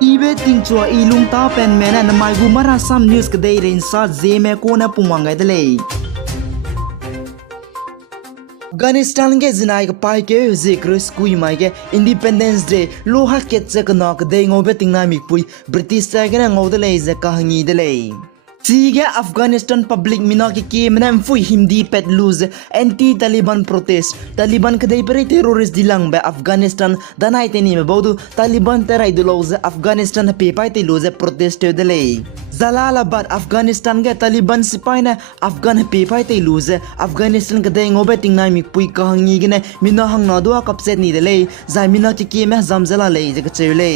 Ibe tingchua ilung ta pen mena na mai gumara sam news kedai rain sa Zeme ko na pumangai dele. Afghanistan ke zinai ka pai ke zikris kui mai ke Independence Day loha ketche ka nok dei ngobe tingna mikpui British ta ke na ngode ze ka hangi dele. Sige Afghanistan public minaki ki menam fui hindi pet lose anti Taliban protest Taliban kadai pare terrorist dilang ba Afghanistan danai teni me bodu Taliban terai duloze Afghanistan pe pai te lose protest dele Jalalabad Afghanistan ke Taliban sipai na Afghan pe pai te lose Afghanistan kadai ngobe tingna mi pui ka hangi gene mina hang na do kapset ni dele zai minaki ki me zamzala le je ka chele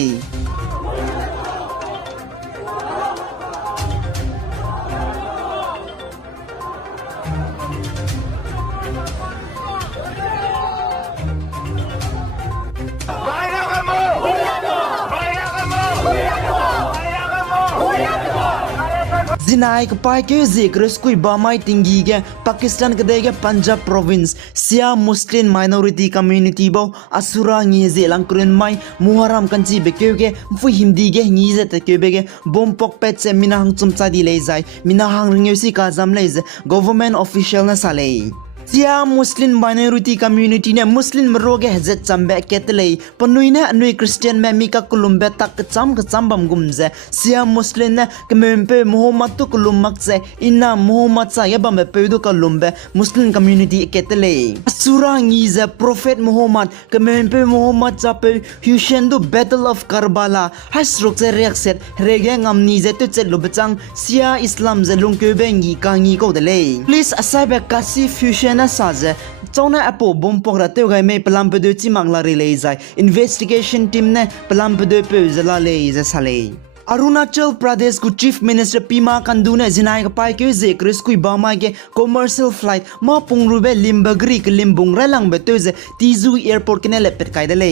Zinai ka pai ke zikris kui bamai tinggi ke Pakistan ke dege Punjab province sia Muslim minority community bo asura ngi ze langkren mai Muharram kanchi bekeu ke fu hindi ge ngi ze te ke bege bompok pet se minahang chumcha di le zai minahang ringeusi ka jam le government official na sale Sia Muslim minority community ne Muslim roge hezet chambe ketlei panuina anui Christian me mika kulumbe tak cham bam gumze sia Muslim ne kempe Muhammad tu kulumak se inna Muhammad sa yabam pe du kulumbe Muslim community ketlei asura ngize Prophet Muhammad kempe Muhammad sa pe Hussein du Battle of Karbala hasruk se reakset rege ngamni ze tu chet lubchang sia Islam ze lungke bengi kangi ko dele please asabe kasif Hussein na saze chona apo bompok ra teu gai me pelampe de chi mangla relay zai investigation team ne pelampe de pe zala le za sale Arunachal Pradesh ku Chief Minister Pima Khandu ne zinai ka pai ke zekris kui bama ke commercial flight ma pungrube limbagri ke limbung ralang beteze tizu airport ke ne lepet kai dele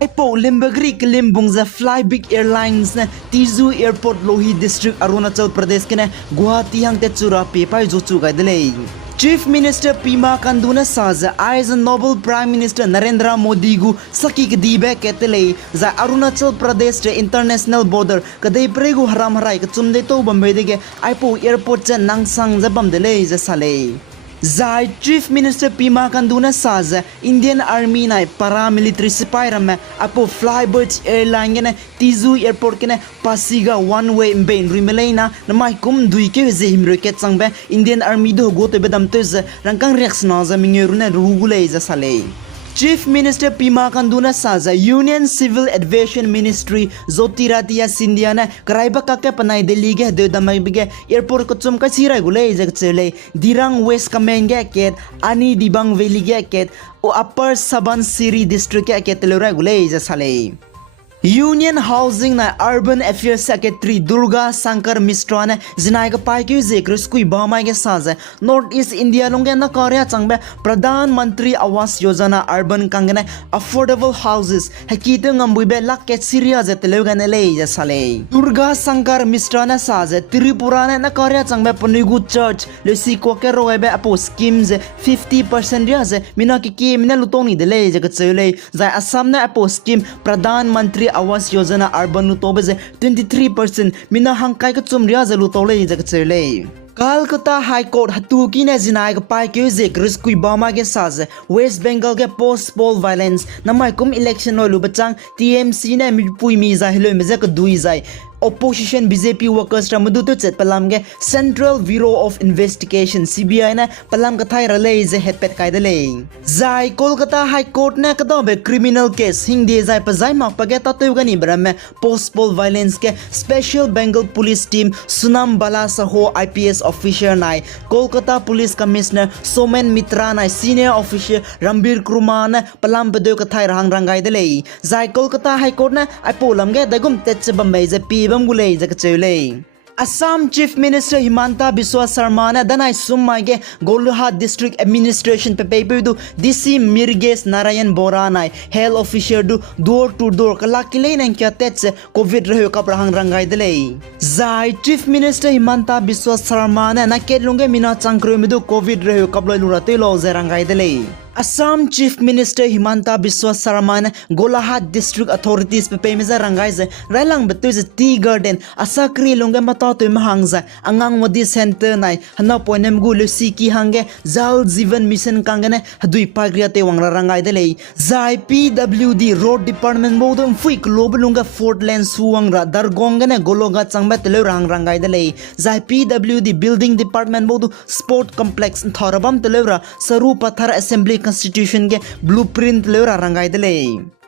Epo limbagri ke limbung za fly big airlines ne tizu airport Lohi district Arunachal Pradesh ke ne Guwahati hang te chura pe pai jo chu gai dele Chief Minister Pima Khandu ne saza as a Nobel Prime Minister Narendra Modi gu saki ke dibe ketele za Arunachal Pradesh te international border kadai pregu haram harai ka chumde to Bombay de aipo airport cha nangsang za bam dele za sale Zai Chief Minister Pima Khandu ne saza Indian Army nai paramilitary sipai ram apo Flybirds airline ne tizu airport ke ne pasiga one way mbain rimelena na mai kum dui ke ze himre ke changbe Indian Army do go te bedam te rangkang reaction za mingeru ne rugule za sale Chief Minister Pima Khandu na saza Union Civil Aviation Ministry Jyotiradiya Scindia na karaiba ka panai Delhi ge de damai bige airport ko chum ka sirai gule je chele Dirang West Kamen ge ket Ani Dibang Valley ge ket o Upper Subansiri district ge ket telora gule je sale Union Housing na Urban Affairs Secretary Durga Shankar Mishra ne zinai ka pai ke zekris kui bamai ge saza North East India longge na karya changbe Pradhan Mantri Awas Yojana Urban kangene affordable houses hakite ngambuibe laket Syria je telogane le je sale Durga Shankar Mishra na saza Tripura ne na karya changbe Panigu Church le siko ke roebe apo schemes 50% ya je mina ki mina lutoni de le je ka chele za Assam na apo scheme Pradhan Mantri Awas Yojana Urban Lutobeze 23% mina hangkai ka chumria zalu tole jak chele Kolkata High Court hatu ki ne zinai ka pai ke zekris kui bama ke saz West Bengal ke post poll violence namai kum election olu bachang TMC ne mi pui mi za hilo me jak dui zai opposition BJP workers ramadu to chet palam ge Central Bureau of Investigation CBI na palam ka thai rale je hetpet kai dele zai Kolkata High Court ne ka be criminal case hingde zai pa zai mak pa ge ta tu gani bram post poll violence ke special Bengal police team Sunam Bala saho IPS officer nai Kolkata Police Commissioner Somen Mitra nai senior officer Rambir Kurman palam pa de ka thai rang rangai dele zai Kolkata High Court na ai polam ge dagum tet che bambai je pi gulei jak chele Assam Chief Minister Himanta Biswa Sarma na danai summage Golha District Administration pe paper du DC Mirges Narayan Bora nai health officer du door to door kalakile nang kya tets covid rehyo ka prahang rangai dele zai Chief Minister Himanta Biswa Sarma na kelunge mina changkro medu covid rehyo ka bloi lurate lo ze rangai dele Assam Chief Minister Himanta Biswa Sarma ne Golaghat District Authorities pe pemeza rangai ze railang betu ze tea garden asakri longa mata tu mahangza angang modi center nai hana poinem gu lusi ki hange zal jivan mission kangene hadui pagria te wangra rangai de lei zai PWD road department bodum fui global longa fort lane suwangra dargonga ne gologa changba tele rangai de lei zai PWD building department bodu sport complex thorabam telera saru pathar assembly constitution के blueprint लेवरा रंगाई दले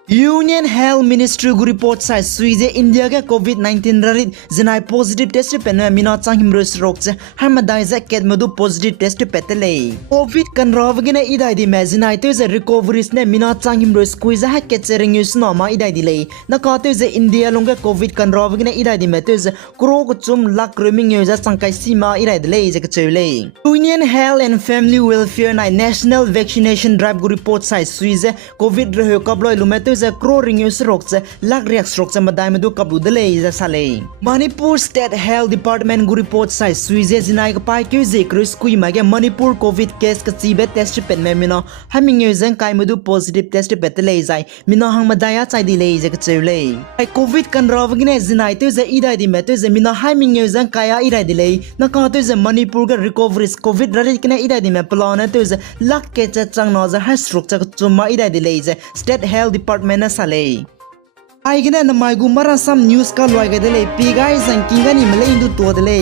Union Health Ministry gu report sai suije India ke COVID-19 rarit zinai positive test pen mina chang himros rok che harmadai za ket madu positive test petele COVID kan rov gine idai di me zinai te ze recoveries ne mina chang himros squeeze ha ket chering use no ma idai di le na ka te ze India longa COVID kan rov gine idai di me te ze kro ko chum lak roaming use changkai sima idai di le je ke chele Union Health and Family Welfare nai National Vaccination Drive gu report sai suije COVID rho kabloi lumete ze kro ring use rok che lak riak rok che madai medu kablu de le je sale Manipur State Health Department gu report sai suije zinai ka pai kyu ze kris kui ma ge Manipur COVID case ka chibe test pen me mino haming use kai medu positive test pet le jai mino hang madaya chai di le je ka chele ai COVID kan raw gine zinai te ze idai di me te ze mino haming use kaya idai di le na ka te ze Manipur ga recoveries COVID rarit kine idai di me plan te ze lak ke cha chang no za ha stroke cha chuma idai di le je State Health Department na sale ai gina na mai gu mara sam news ka loi ga de le pi guys an kinga ni male indu to de le